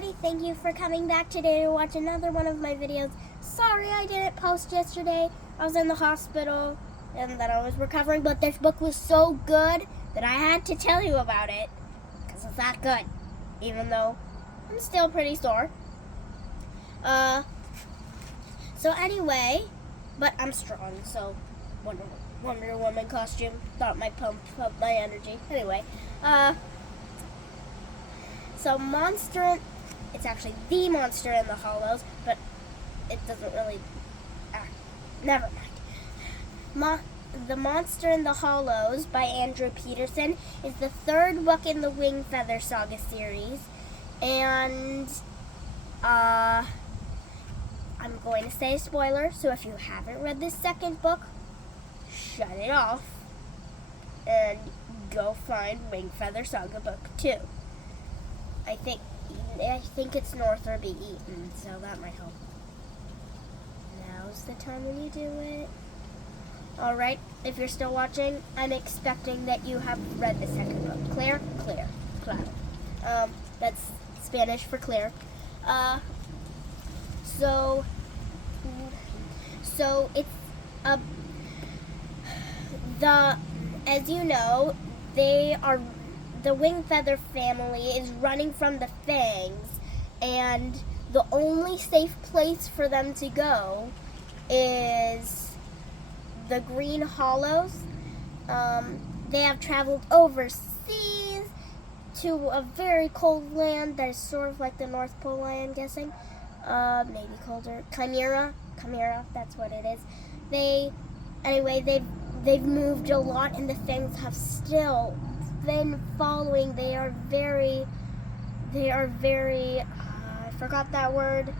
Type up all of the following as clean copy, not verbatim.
everybody, thank you for coming back today to watch another one of my videos. Sorry I didn't post yesterday. I was in the hospital and then I was recovering, but this book was so good that I had to tell you about it because it's that good, even though I'm still pretty sore. So anyway, but I'm strong, so Wonder Woman costume thought might pump up my energy. Anyway, so it's actually the monster in the Hallows, but it doesn't really, never mind. The Monster in the Hallows by Andrew Peterson is the third book in the Wing Feather Saga series, and I'm going to say a spoiler, so if you haven't read this second book, shut it off and go find Wing Feather Saga book 2. I think it's North or Be Eaten, so that might help. Now's the time when you do it. Alright, if you're still watching, I'm expecting that you have read the second book. Clear? Clear. Claro. That's Spanish for clear. So it's as you know, the Wing Feather family is running from the Fangs, and the only safe place for them to go is the Green Hallows. They have traveled overseas to a very cold land that is sort of like the North Pole, I am guessing. Maybe colder. Chimera, that's what it is. They've moved a lot, and the Fangs have still been following. They are very, I forgot that word.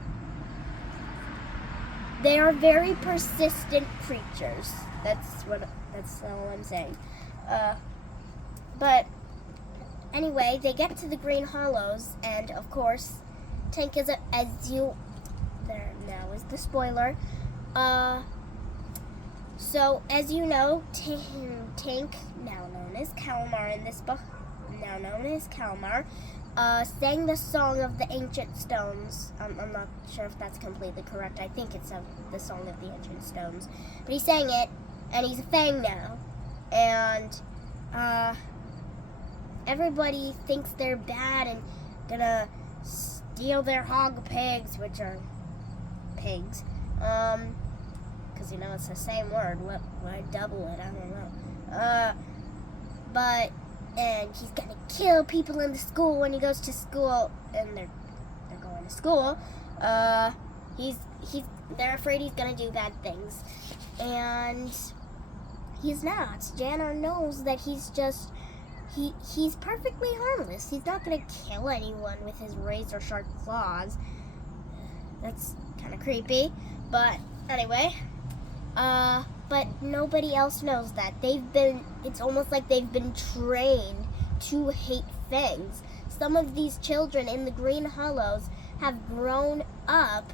They are very persistent creatures. That's all I'm saying. But anyway, they get to the Green Hallows, and of course, Tank is there now is the spoiler. So, as you know, Tank, now known as Kalmar in this book, sang the Song of the Ancient Stones. I'm not sure if that's completely correct. I think it's the Song of the Ancient Stones. But he sang it, and he's a Fang now. And everybody thinks they're bad and gonna steal their hog pigs, which are pigs. Because, it's the same word. Why double it? I don't know. And he's gonna kill people in the school when he goes to school, and they're going to school. They're afraid he's gonna do bad things, and he's not. Janna knows that he's perfectly harmless. He's not gonna kill anyone with his razor sharp claws. That's kind of creepy, but anyway. But nobody else knows that. It's almost like they've been trained to hate Fangs. Some of these children in the Green Hallows have grown up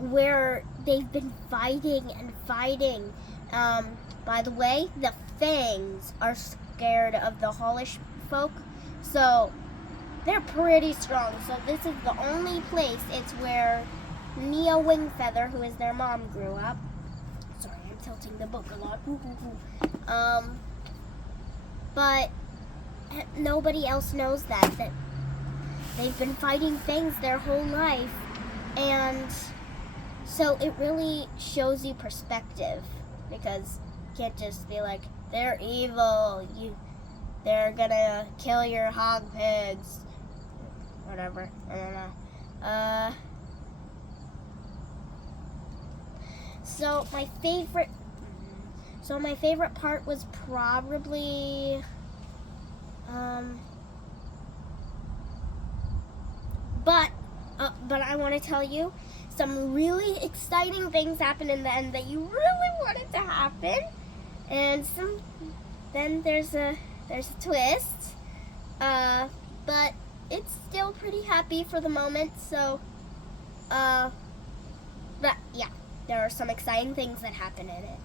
where they've been fighting and fighting. By the way, the Fangs are scared of the Hallish folk, so they're pretty strong. So this is the only place. It's where Nia Wingfeather, who is their mom, grew up. Sorry, I'm tilting the book a lot. But nobody else knows that they've been fighting Fangs their whole life, and so it really shows you perspective, because you can't just be like, they're evil, they're gonna kill your hog pigs, whatever, I don't know. So my favorite part was probably, but I want to tell you some really exciting things happen in the end that you really wanted to happen, and then there's a twist, but it's still pretty happy for the moment. So, but yeah. There are some exciting things that happen in it.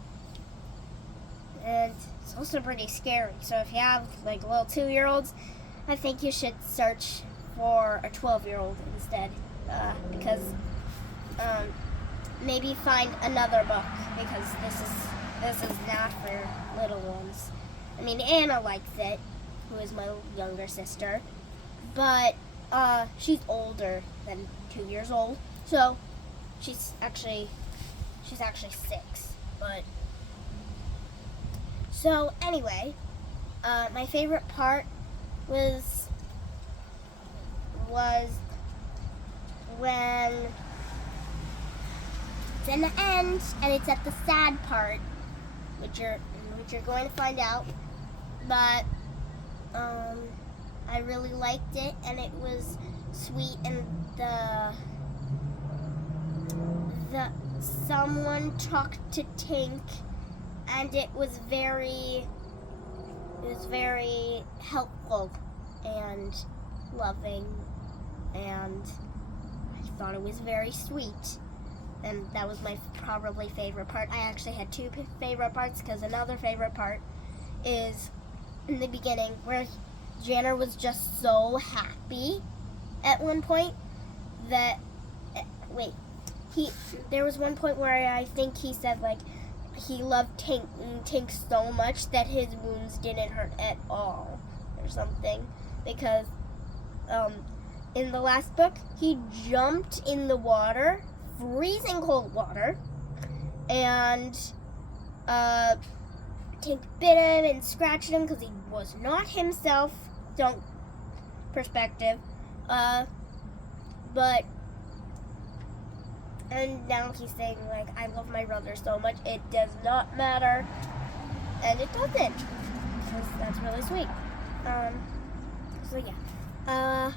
And it's also pretty scary. So if you have little 2-year-olds, I think you should search for a 12-year-old instead, because maybe find another book, because this is not for little ones. I mean, Anna likes it, who is my younger sister, but she's older than 2 years old, so she's actually 6. But so anyway, my favorite part was when it's in the end, and it's at the sad part, which you're going to find out. But I really liked it, and it was sweet, and the someone talked to Tink, and it was very helpful and loving, and I thought it was very sweet, and that was my probably favorite part. I actually had 2 favorite parts, because another favorite part is in the beginning, where Janner was just so happy at one point that there was one point where I think he said, like, he loved Tink so much that his wounds didn't hurt at all or something, because in the last book he jumped in the water, freezing cold water, and Tink bit him and scratched him because he was not himself. Perspective. But and now he's saying, like, I love my brother so much, it does not matter. And it doesn't. Because that's really sweet. So yeah. I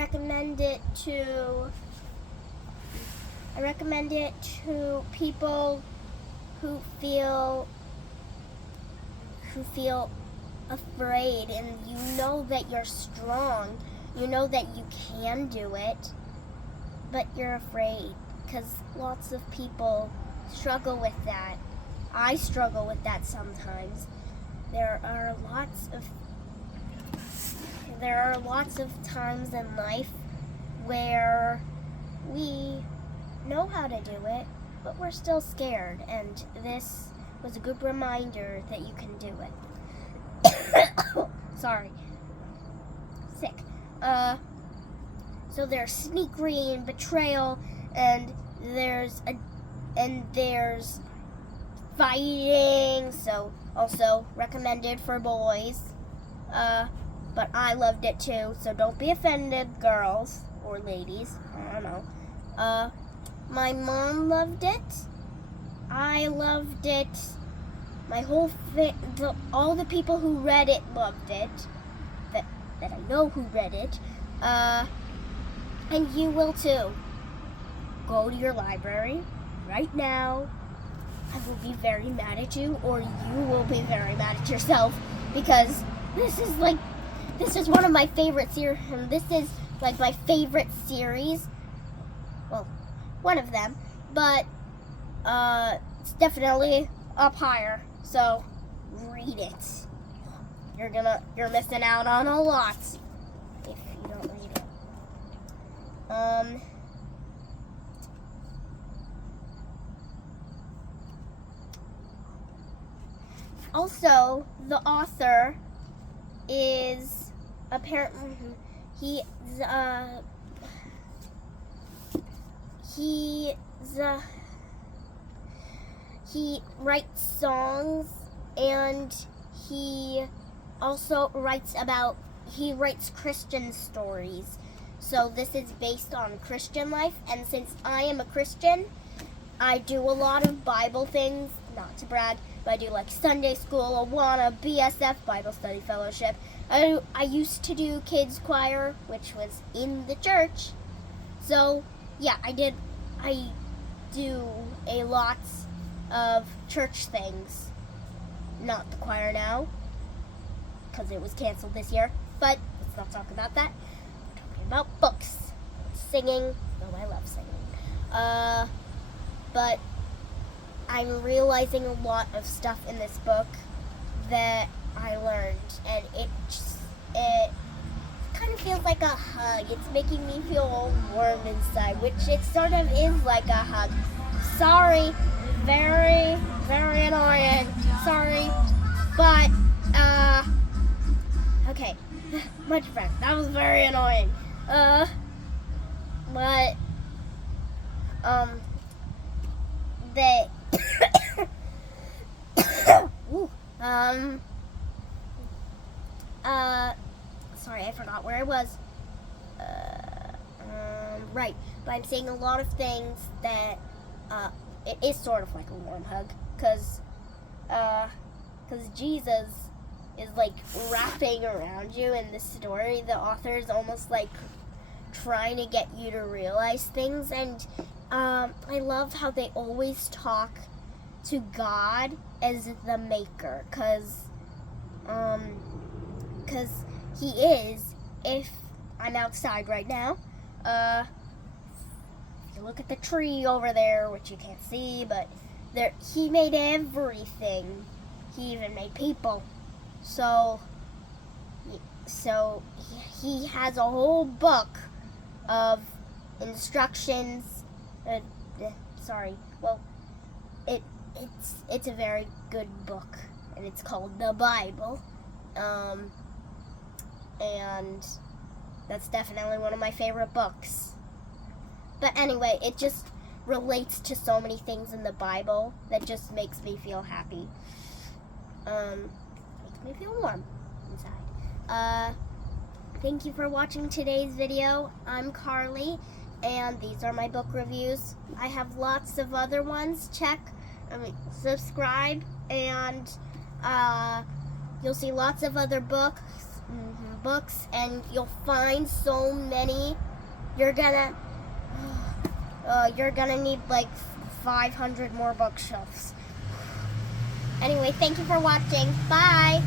recommend it to people who feel afraid, and you know that you're strong, you know that you can do it, but you're afraid, because lots of people struggle with that. I struggle with that sometimes. There are lots of times in life where we know how to do it, but we're still scared, and this was a good reminder that you can do it. Sorry. Sick. So there's sneakery and betrayal, and there's fighting, so also recommended for boys. But I loved it too, so don't be offended, girls or ladies. I don't know. My mom loved it. I loved it. My whole all the people who read it loved it. That I know who read it. And you will too. Go to your library right now. I will be very mad at you, or you will be very mad at yourself, because this is one of my favorite series, and this is like my favorite series. Well, one of them, but it's definitely up higher. So read it. You're missing out on a lot if you don't read it. Also, the author is apparently he writes songs, and he also writes Christian stories. So this is based on Christian life, and since I am a Christian, I do a lot of Bible things, not to brag, but I do like Sunday school, Awana, BSF, Bible Study Fellowship. I used to do kids choir, which was in the church. So yeah, I do a lot of church things. Not the choir now, because it was canceled this year, but let's not talk about that. We're talking about books, singing. Oh, I love singing. But I'm realizing a lot of stuff in this book that I learned, and it kind of feels like a hug. It's making me feel all warm inside, which it sort of is like a hug. Sorry, very, very annoying. Sorry, but okay, much better. That was very annoying. But they Ooh, sorry, I forgot where I was. Right, but I'm saying a lot of things that it is sort of like a warm hug, because Jesus is like wrapping around you in the story. The author is almost like trying to get you to realize things, and I love how they always talk to God as the maker, because he is. If I'm outside right now, if you look at the tree over there, which you can't see, but he made everything. He even made people. So he has a whole book of instructions. It's a very good book, and it's called the Bible. And that's definitely one of my favorite books. But anyway, it just relates to so many things in the Bible that just makes me feel happy. Makes me feel warm inside. Thank you for watching today's video. I'm Karli, and these are my book reviews. I have lots of other ones. Subscribe, and you'll see lots of other books, and you'll find so many. You're gonna need like 500 more bookshelves. Anyway, thank you for watching. Bye.